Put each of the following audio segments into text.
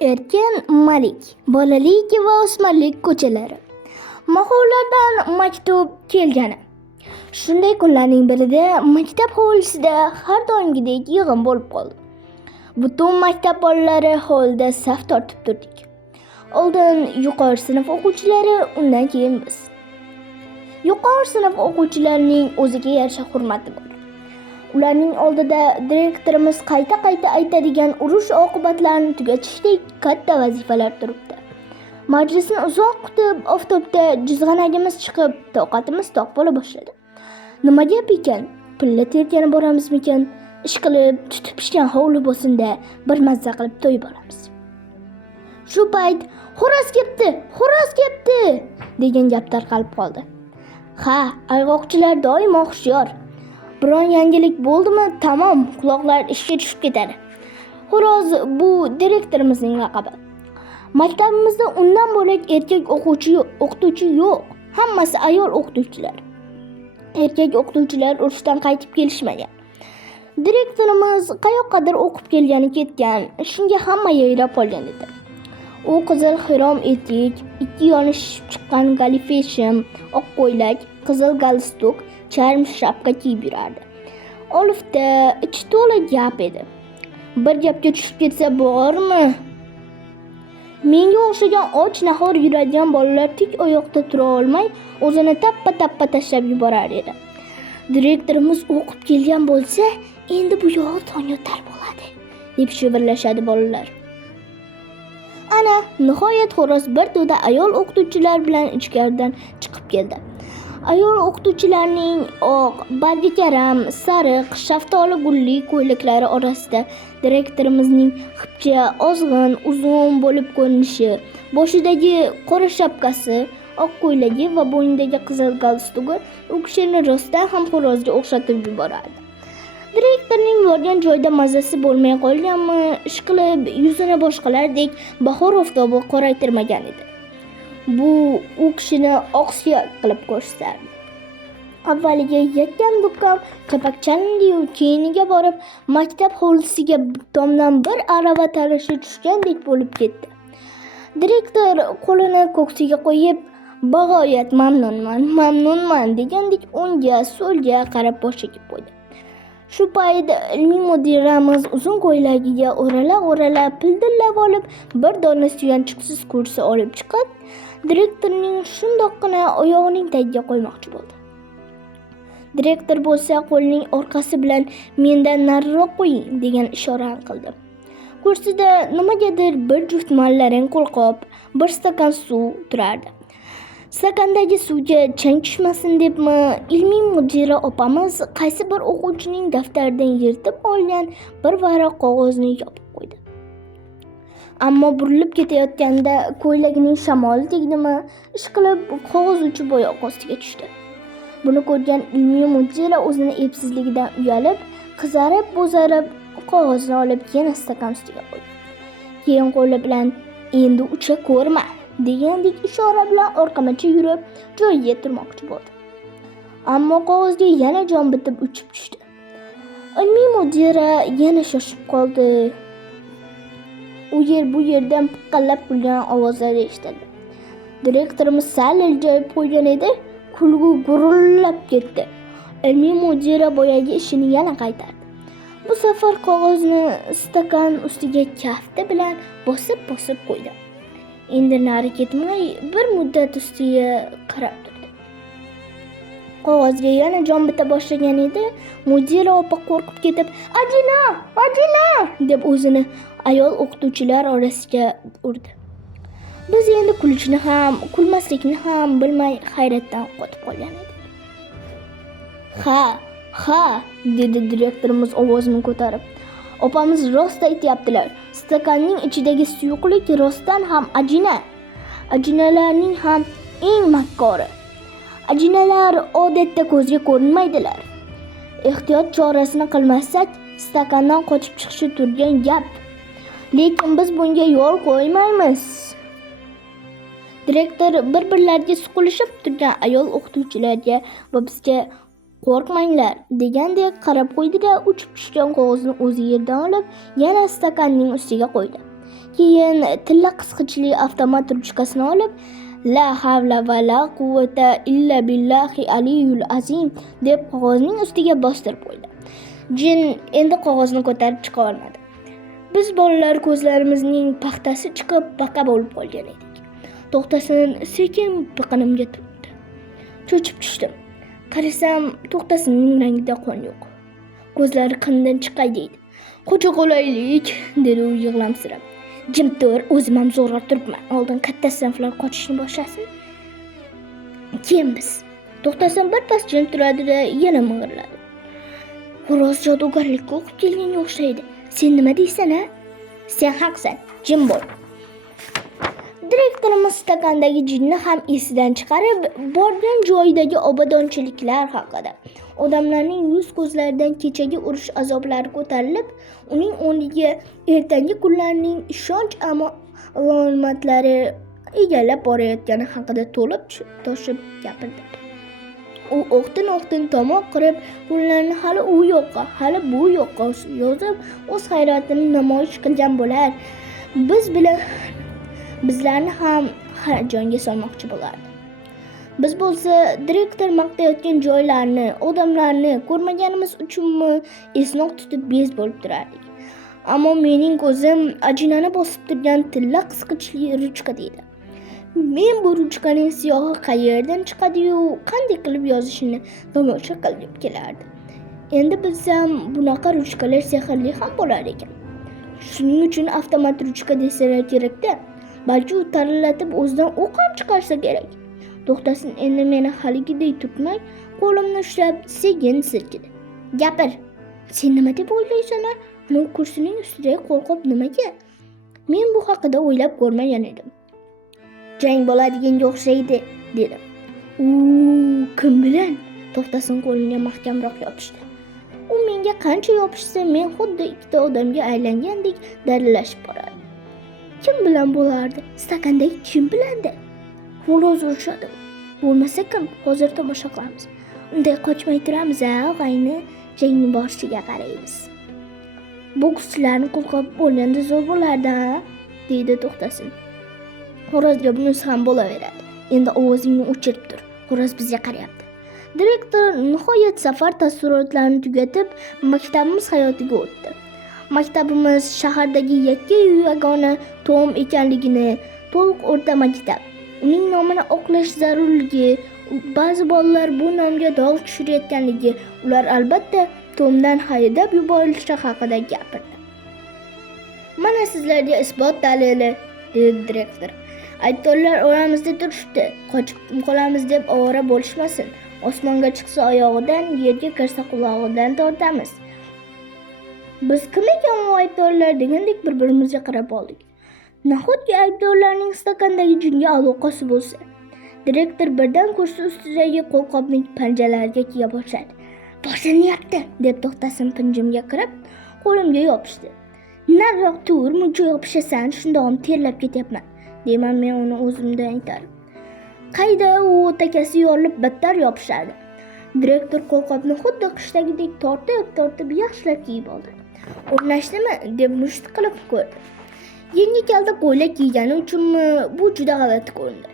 Erkin Malik, bolalik va o'smirlik ko'chalari. Maqollardan maktub kelgani. Shunday kunlarning birida maktab hovlisida har doimgidek yig'in bo'lib qoldi. Butun maktab bolalari hovlida saf tortib turdik. Oldin yuqori sinf o'quvchilari, undan keyin biz. Yuqori sinf o'quvchilarining o'ziga yarasha hurmati bor. Ularning oldida direktorimiz qayta aytadigan urush oqibatlarini tugatishdek katta vazifalar turibdi. Majlisni uzoq kutib, oftobda jizg'anagimiz chiqib, toqatimiz toq bo'la boshladi. Nima gap ekan? Pilla tergani boramizmikan? Ishqilib, tutib pishgan hovli bo'lsinda bir mazza qilib to'yib olamiz. Shu payt xo'roz kepti degan gap tarqalib qoldi. Ha, ayg'oqchilar doimo hushyor. Biron yangilik bo'ldimi, tamom, quloqlar ishga tushib ketadi. Xo'roz bu direktorimizning laqabi. Maktabimizda undan bo'lak erkak o'qituvchi yo'q. Hammasi ayol o'qituvchilar. Erkak o'qituvchilar urushdan qaytib kelishmagan. Direktorimiz qayoqqadir o'qib kelgani ketgan. Shunga hamma yayrab qolgan edi. U qizil xirom etik, ikki yoni shishib chiqqan galife shim, oq ko'ylak, qizil galstuk, charm shapka kiyib yurardi. Olifda ichi to'la gap edi. Bir gapga tushib ketsa bormi? Menga o'xshagan och nahor yuradigan bolalar tik oyoqda tura olmay, o'zini tappa tashlab yuborar edi. Direktorimiz o'qib kelgan bo'lsa, endi bu yog'i tonyotar bo'ladi, deb shivirlashadi bolalar. Ana, nihoyat xo'roz bir to'da ayol o'qituvchilar bilan ichkaridan chiqib keldi. Ayol o'qituvchilarning oq, bargi karam, sariq, shaftoli gulli ko'ylaklari orasida direktorimizning xipcha, ozg'in, uzun bo'lib ko'rinishi, boshidagi qora shapkasi, oq ko'ylagi va bo'ynidagi qizil galstugi u kishini rostdan ham xo'rozga o'xshatib yuborardi. Direktorning borgan joyda mazasi bo'lmay qolganmi, ishqilib yuzini boshqalardek bahor oftobi qoraytirmagan edi. Bu u kishini oqsuyak qilib ko'rsatdi. Avvaliga yakkan-dukkam kapakchalindi-yu, keyiniga borib maktab hovlisiga tomdan bir arava tarashi tushgandek bo'lib ketdi. Direktor qo'lini ko'ksiga qo'yib, "Bag'oyat mamnunman" degandek o'ngga, so'lga qarab bosh egib qo'ydi. Shu payt ilmiy mudiramiz uzun ko'ylagiga o'rala pildillab olib, bir dona suyanchiqsiz kursi olib chiqib, direktorning shundoqqina oyog'ining tagiga qo'ymoqchi bo'ldi. Direktor bo'lsa qo'lining orqasi bilan mendan nariroq qo'ying degan ishorani qildi. Kursida nimagadir bir juft mallarang qo'lqop, bir stakan suv turardi. Stakandagi suvga chang tushmasin debmi, ilmiy mudira opamiz qaysi bir o'quvchining daftaridan yirtib olgan bir varaq qog'ozni yopib qo'ydi. Ammo burilib ketayotganda ko'ylagining shamoli tegdimi, ishqilib qog'oz uchi bo'yoq ostiga tushdi. Buni ko'rgan ilmiy mudira o'zini epsizligidan uyalib, qizarib, bo'zarib qog'ozni olib yana stakan ustiga qo'ydi. Keyin qo'li bilan "Endi ucha ko'rma" degandek ishora bilan orqamacha yurib, joyiga turmoqchi bo'ldi. Ammo qog'ozga yana jon bitib uchib tushdi. Ilmiy mudira yana shoshib qoldi. U yer bu yerdan piqqallab kulgan ovozlar eshitildi. Direktorimiz sal iljayib qo'ygan edi, kulgu gurillab ketdi. Ilmiy mudira boyagi ishini yana qaytardi. Bu safar qog'ozni stakan ustiga kafti bilan bosib qo'ydi. Endi nari ketmay bir muddat ustiga qarab turdi. Qog'ozga yana jon bita boshlagan edi. Mudira opa qo'rqib ketib, "Ajina!" deb o'zini ayol o'qituvchilar orasiga urdi. Biz endi kulishni ham, kulmaslikni ham bilmay hayratdan qotib qolgan edik. Ha, dedi direktorimiz ovozini ko'tarib. Opamiz rost aytyaptilar. Stakanning ichidagi suyuqlik rostdan ham ajina. Ajinalarning ham eng makkori. Ajinalar odatda ko'zga ko'rinmaydilar. Ehtiyot chorasini qilmasak, stakandan qochib chiqishi turgan gap. Lekin biz bunga yo'l qo'ymaymiz. Direktor bir-birlariga suqilishib turgan ayol o'qituvchilarga va bizga "Qo'rqmanglar" degandek qarab qo'ydi-da, uchib tushgan qog'ozni o'zi yerdan olib, yana stakanning ustiga qo'ydi. Keyin tilla qisqichli avtomat ruchkasini olib, la havla va la quvvata illa billahi aliyul azim deb qog'ozning ustiga bostirib qo'ydi. Jin endi qog'ozni ko'tarib chiqa olmadi. Biz bolalar ko'zlarimizning paxtasi chiqib baqa bo'lib qolgan edik. To'xtasin sekin biqinimga turtdi. Cho'chib tushdim. Qarasam, To'xtasinning rangida qon yo'q. Ko'zlari qindan chiqay deydi. Qo'cha qolaylik, dedi u yig'lamsirab. Jim tur, o'zim ham zo'rg'a turibman. Oldin katta sinflar qochishni boshlasin. Keyin biz. To'xtasin birpas jim turadi-da, yana ming'irladi. Xo'roz jodugarlikka o'qib kelganga o'xshaydi. Sen nima deysan, ha? Sen haqsan, jim bo'l. Direktorimiz stakandagi jinni ham esidan chiqarib, borgan joyidagi obodonchiliklar haqida, odamlarning yuz ko'zlaridan kechagi urush azoblari ko'tarilib, uning o'rniga ertangi kunlarning ishonch alomatlari egallab borayotgani haqida to'lib toshib gapirdi. U o'qtin tomoq qirib, pullarni hali u yoqqa, hali bu yoqqa yozib, o'z hayratini namoyish qilgan bo'lar. Bizlarni ham hayajonga solmoqchi bo'lardi. Biz bo'lsa direktor maqtayotgan joylarni, odamlarni ko'rmaganimiz uchunmi esnoq tutib bez bo'lib turardik. Ammo mening ko'zim ajinani bosib turgan tilla qisqichli ruchka deydi. Men bu ruchkaning siyohi qayerdan chiqadi-yu, qanday qilib yozishini tomosha qilib kelardim. Endi bilsam, bunaqa ruchkalar sehrli ham bo'lar ekan. Shuning uchun avtomat ruchka desalar kerak-da. Balki u taralatib o'zidan o'q ham chiqarsa kerak. To'xtasin endi meni haligiday tutmay, qo'limni ushlab sekin silkidi. Gapir. Sen nima deb o'ylaysan? Ana kursining ustida qo'rqib nimaga? Men bu haqida o'ylab ko'rmagan edim. Jang bo'ladiganga o'xshaydi, dedim. Kim bilan? To'xtasin qo'limga mahkamroq yopishdi. U menga qancha yopishsa, men xuddi ikkita odamga aylangandek darilashib borardim. Kim bilan bo'lardi? Stakandagi kim bilandi? Xo'roz urishadi. Bo'lmasa kim? Hozir tomosha qilamiz. Unday qochmay turamiz, og'ayni, jangni borishiga qaraymiz. Bokschilarni qo'rqib bo'lganda zo'r bo'lardi, deydi To'xtasin. Xo'rozga bunisi ham bo'laveradi. Endi ovozingni o'chirib tur. Xo'roz bizga qarayapti. Direktor nihoyat safar taassurotlarini tugatib, maktabimiz hayotiga o'tdi. Maktabimiz shahardagi yagona tom ekanligini, to'liq o'rta maktab. Uning nomini oqlash zarurligi, ba'zi bolalar bu nomga dog' tushirayotganligi, ular albatta tomdan haydab yuborilishi haqida gapirdi. Mana sizlarga isbot dalili, dedi direktor. Aybdorlar oramizda turishdi. Qochib qolamiz deb ovora bo'lishmasin. Osmonga chiqsa oyog'idan, yerga kirsa qulog'idan tortamiz. Biz kim ekan u aybdorlar degandek bir-birimizga qarab oldik. Nahotki aybdorlarning stakandagi jinga aloqasi bo'lsa? Direktor birdan kursi ustidagi qo'lqopning panjalariga kiya boshladi. Boshlanyapti, deb To'xtasin pinjimga kirib, qo'limga yopishdi. Nariroq tur, muncha yopishasan, shundoq terlab ketyapman, deyman men uni o'zimdan aytardim. Qayda u takasi yorilib battar yopishadi. Direktor qo'lqopni xuddi qishdagidek tortib yaxshilab kiyib oldi. O'rnashdimi deb mushti qilib ko'rdi. Yangi kalta ko'ylak kiygani uchunmi bu juda g'alati ko'rindi.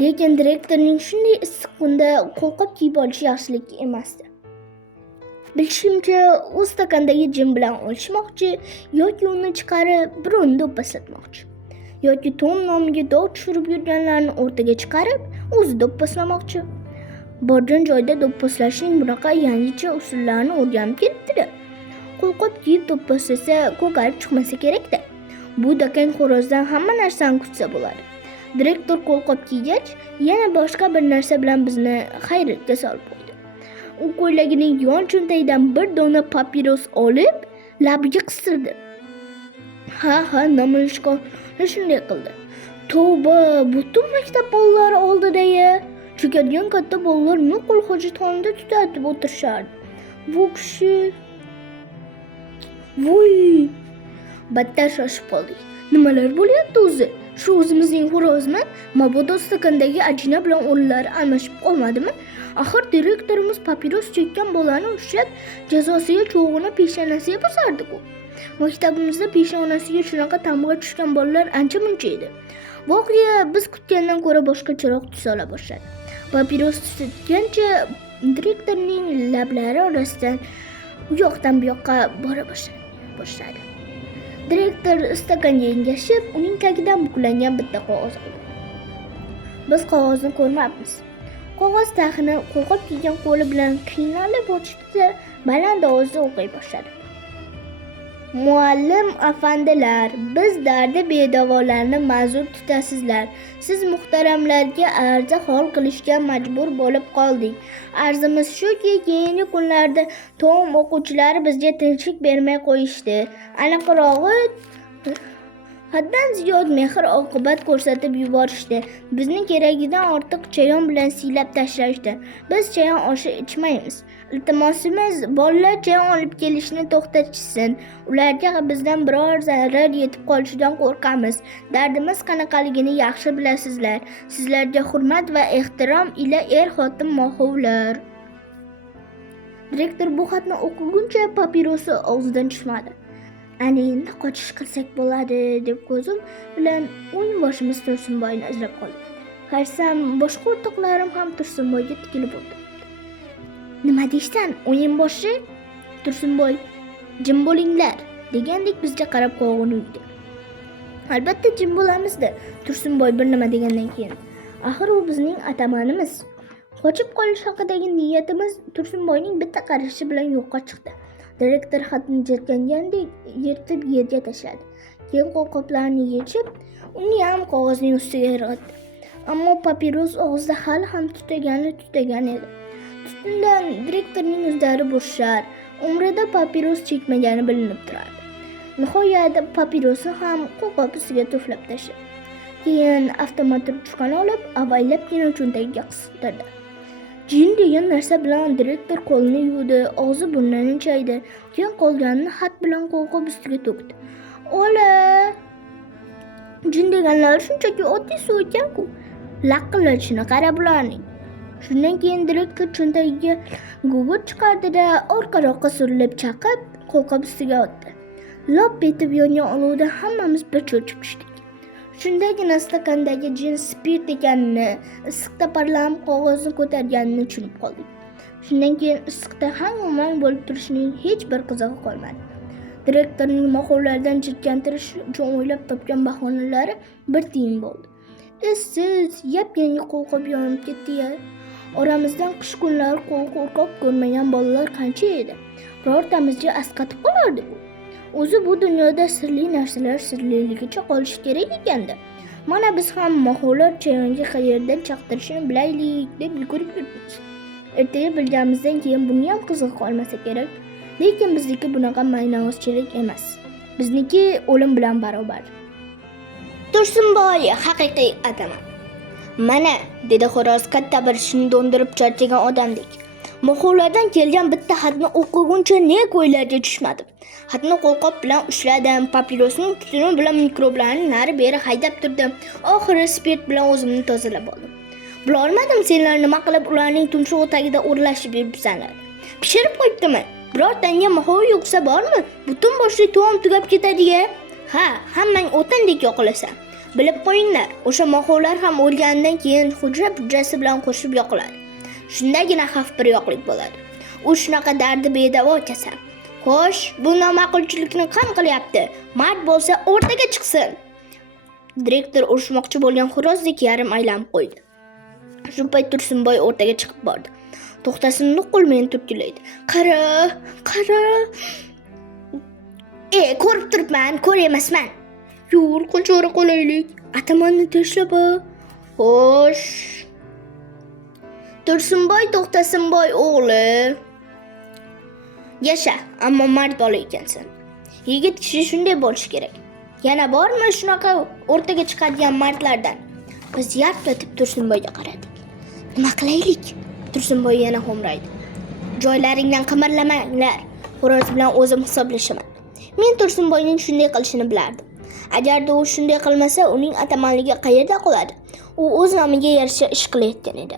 Lekin direktorning shunday issiq kunda qo'lqop kiyib olishi yaxshilik emasdi. Bilishimcha, u stakandagi jin bilan o'lishmoqchi yoki uni chiqarib birovni do'pposlatmoqchi. Yoki Tom nomiga dog' tushirib yurganlarni o'rtaga chiqarib, o'zi do'pposlamoqchi. Borgan joyda do'pposlashning bunaqa yangicha usullarini o'rganib ketdi. Qo'lqop kiyib do'pposlasa, ko'karib chiqmasa kerak-da. Bu dakang xo'rozdan hamma narsani kutsa bo'ladi. Direktor qo'lqop kiygach, yana boshqa bir narsa bilan bizni hayratga solib qo'ydi. U ko'ylagining yon cho'ntagidan bir dona papiros olib, labiga qistirdi. Ha, namoyishkor shunday qildi. Tavba, butun maktab bolalari oldida-ya. Cho'kadigan katta bolalar nuqul hojatxonada tutatib o'tirishardi. Bu kishi voy, battar shoshib qoldik. Nimalar bo'lyapti o'zi? Shu o'zimizning xo'rozmi? Mabodo stakandagi ajina bilan o'rinlari almashib qolmadimi? Axir direktorimiz papiros chekkan bolani ushlab, jazosiga cho'g'ini peshonasiga bosardi-ku. Maktabimizda peshonasiga shunaqa tamg'a tushgan bolalar ancha-muncha edi. Voqea biz kutgandan ko'ra boshqacharoq tus ola boshladi. Papiros tutatgancha direktorning lablari orasidan u yoqdan bu yoqqa bora boshladi. Direktor stakanga engashib, uning tagidan buklangan bitta qog'oz oldi. Biz qog'ozni ko'rmabmiz. Qog'oz taxini qo'lqop kiygan qo'li bilan qiynalib ochdi-da, baland ovozda o'qiy boshladi. Muallim afandilar, biz dardi bedavolarni ma'zur tutasizlar. Siz muhtaramlarga arza hol qilishga majbur bo'lib qoldik. Arzimiz shuki, keyingi kunlarda tom o'quvchilari bizga tinchlik bermay qo'yishdi. Aniqrog'i, haddan ziyod mehr-oqibat ko'rsatib yuborishdi. Bizni keragidan ortiq chayon bilan siylab tashlashdi. Biz chayon oshi ichmaymiz. Iltimosimiz, bolalar chayon olib kelishni to'xtatishsin. Ularga bizdan biror zarar yetib qolishidan qo'rqamiz. Dardimiz qanaqaligini yaxshi bilasizlar. Sizlarga hurmat va ehtirom ila er-xotin mohovlar. Direktor bu xatni o'qiguncha papirosi og'zidan tushmadi. Ana endi qochish qilsak bo'ladi deb ko'zim bilan o'ng boshimiz Tursunboyni izlab qoldim. Qarsam boshqa o'rtoqlarim ham Tursunboyga tikilib o'tirdi. Nima deysan, o'yin boshi? Tursunboy, jim bo'linglar degandek bizga qarab qovog'ini uydi. Albatta jim bo'lamiz-da, Tursunboy bir nima degandan keyin. Axir u bizning atamanimiz. Qochib qolish haqidagi niyatimiz Tursunboyning bitta qarashi bilan yo'qqa chiqdi. Direktor xatni jirkangandek yirtib yerga tashladi. Keyin qo'lqoplarni yechib, uni ham qog'ozning ustiga irg'itdi. Ammo papiros og'zida hali ham tutagan edi. Tutundan direktorning yuzlari burishar, umrida papiros chekmagani bilinib turardi. Nihoyat papirosni ham qo'lqop ustiga to'flab tashladi. Keyin avtomat ruchkani olib, avaylabgina cho'ntagiga qistirdi. Jin degan narsa bilan direktor qo'lini yuvdi, og'zi burnini chaydi, keyin qolganini xat bilan qo'lqop ustiga to'kdi. Ola! Jin deganlar shunchaki oddiy suv ekan-ku. Laqillatishini qara bularning. Shundan keyin direktor cho'ntagiga gugurt chiqardi-da, orqaroqqa surilib chaqib, qo'lqop ustiga otdi. Lop etib yongan olovda hammamiz bir cho'chib tushdik. Shundagina stakandagi jin spirt ekanini, issiqda parlanib qog'ozni ko'targanini tushunib qoldik. Shundan keyin issiqda hang-mang bo'lib turishining hech bir qizig'i qolmadi. Direktorning moxovlardan jirkantirish uchun o'ylab topgan bahonalari bir tiyin bo'ldi. Siz yap-yangi qo'lqop yonib ketdi-ya. Oramizdan qish kunlari qo'lqop ko'rmagan bolalar qancha edi. Birortamizga asqatib qolardi bu. O'zi bu dunyoda sirli narsalar sirliligicha qolishi kerak ekanda. Mana biz ham moxovlar chayonga qayerdan chaqtirishini bilaylik deb yugurib yuribmiz. Ertaga bilganimizdan keyin buni ham qizig'i qolmasa kerak. Lekin bizniki bunaqa maynavozchilik emas. Bizniki o'lim bilan barobar. Tursunboy haqiqiy ataman. Mana, dedi xo'roz katta bir ishni do'ndirib charchagan odamdek. Moxovlardan kelgan bitta xatni o'qiguncha ne ko'ylarga tushmadim. Xatni qo'lqop bilan ushladim, papirosning tutuni bilan mikroblarni nari beri haydab turdim. Oxiri spirt bilan o'zimni tozalab oldim. Bilolmadim senlar nima qilib ularning tumshug'i tagida o'rlashib yuribsanlar. Pishirib qo'yibdimi? Birortanga moxov yo'qsa bormi? Butun boshli to'm tugab ketadi-ya. Ha, hammang o'tindek yoqilasan. Bilib qo'yinglar, o'sha moxovlar ham o'lganidan keyin hujra-hujrasi bilan qo'shib yoqiladi. Shundagina xavf bir yoqlik bo'ladi. U shunaqa dardi bedavo kasal. Xo'sh, bu noma'qulchilikni qam qilyapti. Mard bo'lsa o'rtaga chiqsin. Direktor urishmoqchi bo'lgan xo'rozdek yarim aylanib qo'ydi. Shu payt Tursunboy o'rtaga chiqib bordi. To'xtasin nuqul meni turtkilaydi. Qara. Ko'rib turibman, ko'r emasman. Yur, qanchora qolaylik. Atamanni tashlab. Xo'sh. Tursunboy To'xtasinboy o'g'li. Yasha, ammo mard bola ekansan. Yigit kishi shunday bo'lishi kerak. Yana bormi shunaqa o'rtaga chiqadigan mardlardan? Biz yarqatib Tursunboyga qaradik. Nima qilaylik? Tursunboy yana ho'mraydi. Joylaringdan qimirlamanglar. Xo'roz bilan o'zim hisoblashaman. Men Tursunboyning shunday qilishini bilardim. Agarda u shunday qilmasa, uning atamanligi qayerda qoladi? U o'z nomiga yarasha ish qilayotgan edi.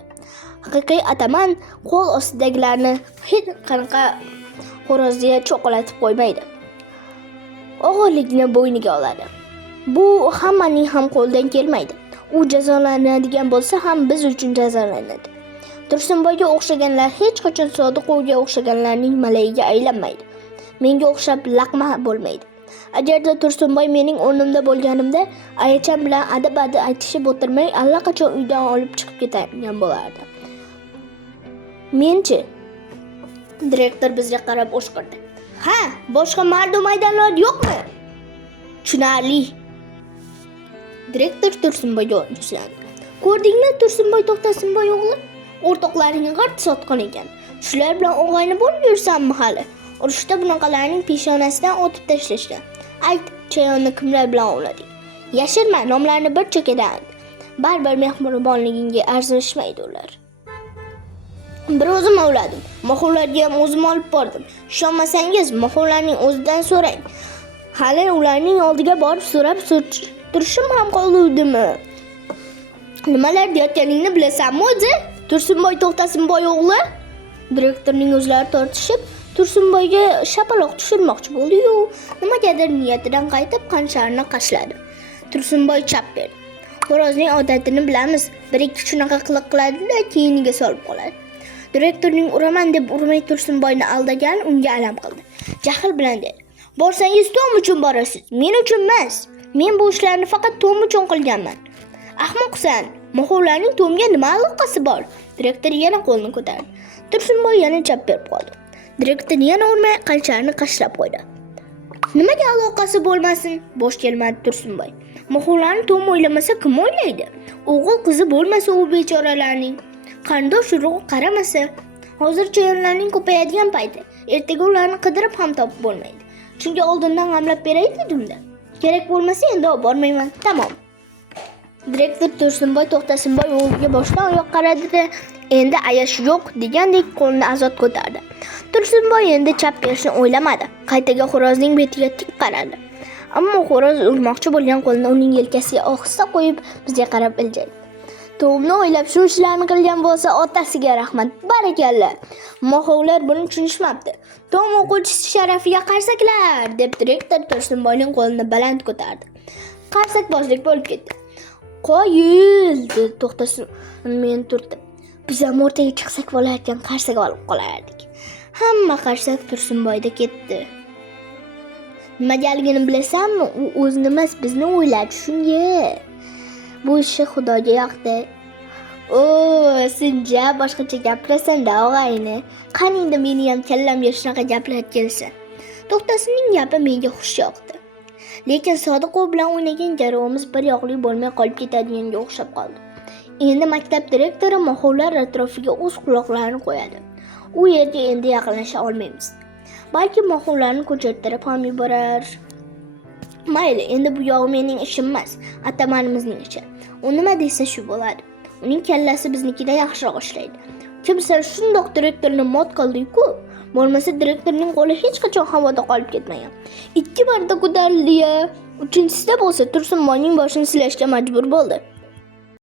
Haqiqiy ataman qo'l ostidagilarni hech qanaqa xo'rozga cho'qalatib qo'ymaydi. og'irlikni bo'yniga oladi. Bu hammaning ham qo'ldan kelmaydi. U jazolanadigan bo'lsa ham biz uchun jazolanadi. Tursunboyga o'xshaganlar hech qachon Sodiqovga o'xshaganlarning malayiga aylanmaydi. Menga o'xshab laqma bo'lmaydi. Agarda Tursunboy mening o'rnimda bo'lganimda, ayacham bilan adab-adi aytishib o'tirmay allaqachon uydan olib chiqib ketadigan bo'lardi. Menchi? Direktor bizga qarab o'shqirdi. Ha, boshqa mardu maydonlar yo'qmi? Tushunarli. Direktor Tursunboyga yuzlandi. Ko'rdingmi, Tursunboy To'xtasinboy o'g'li? O'rtoqlaring g'irt sotqin ekan. Shular bilan o'g'ayni bo'lib yursanmi hali? Urushda bunaqalarning peshonasidan otib tashlashgan. Ayt, chayonni kimlar bilan ovlading? Yashirma, nomlarini bir chekkadan. Baribir mehribonligingga arzishmaydi ular. Bir o'zim ovladim. Moxovlarga ham o'zim olib bordim. Ishonmasangiz, moxovlarning o'zidan so'rang. Hali ularning oldiga borib so'rab turishim ham qoldimi? Nimalar deyotganingni bilasanmi o'zi? Tursunboy To'xtasinboy o'g'li? Direktorning o'zlari tortishib, Tursunboyga shapaloq tushirmoqchi bo'ldi-yu, nimagadir niyatidan qaytib qansharni qashladi. Tursunboy chap berdi. Xo'rozning odatini bilamiz. Bir-ikki shunaqa qiliq qiladi-da, keyiniga solib qoladi. Direktorning uraman deb urmay Tursunboyni aldagan unga alam qildi. Jahl bilan dedi: "Borsangiz Tom uchun borasiz, men uchun emas. Men bu ishlarni faqat Tom uchun qilganman." "Ahmoqsan. Moxovlarning Tomga nima aloqasi bor?" Direktor yana qo'lini ko'tardi. Tursunboy yana chap berib qoldi. Direktor yana urmay qancharni qashlab qo'ydi. "Nimaga aloqasi bo'lmasin?" Bosh kelmadi Tursunboy. "Moxovlarni Tom o'ylamasa kim o'ylaydi? O'g'il qizi bo'lmasa u bechoralarning, qarindosh urug'i qaramasa, hozir chayonlarning ko'payadigan payti. Ertaga ularni qidirib ham topib bo'lmaydi. Chunki oldindan g'amlab beray dedimda. Kerak bo'lmasa endi olib bormayman. Tamom." Direktor Tursunboy To'xtasinboy o'g'liga boshdan oyoq qaradi-da, endi ayash yo'q degandek qo'lini azod ko'tardi. Tursunboy endi chap berishni o'ylamadi. Qaytaga xo'rozning betiga tik qaradi. Ammo xo'roz urmoqchi bo'lgan qo'lini uning yelkasiga ohista qo'yib bizga qarab iljaydi. Tomni o'ylab shu ishlarni qilgan bo'lsa, otasiga rahmat. Barakalla. Moxovlar buni tushunishmabdi. Tom o'quvchisi sharafiga qarsaklar, deb direktor Tursunboyning qo'lini baland ko'tardi. Qarsakbozlik bo'lib ketdi. "Qo'yil!" dedi To'xtasin. Men turdim. Biz ham o'rtaga chiqsak bo'layotgan qarsak olib qolardik. Hamma qarsak Tursunboyda ketdi. Nimaligini bilasanmi? U o'zini emas, bizni o'yladi shunga. Bu ishi Xudoga yoqdi. "O, senja boshqacha gapirasan-da, og'ayni. Qaningda meni ham kallamga shunaqa gaplar kelsa." To'xtasinning gapi menga xush yoqdi. Lekin Sodiqov bilan o'ynagan garovimiz bir yoqli bo'lmay qolib ketadiganga o'xshab qoldi. Endi maktab direktori moxovlar atrofiga o'z quloqlarini qo'yadi. U yerga endi yaqinlasha olmaymiz. Balki moxovlarni ko'chirtirib ham yuborar. Mayli, endi bu yog'i mening ishim emas, atamanimizning ishi. U nima desa shu bo'ladi. Uning kallasi biznikidan yaxshiroq ishlaydi. Kimsa shundoq direktorni mot qildi-ku, bo'lmasa direktorning qo'li hech qachon havoda qolib ketmagan. 2 marta ko'tarildi-ya. 3-chisida bo'lsa Tursunboyning boshini silashga majbur bo'ldi.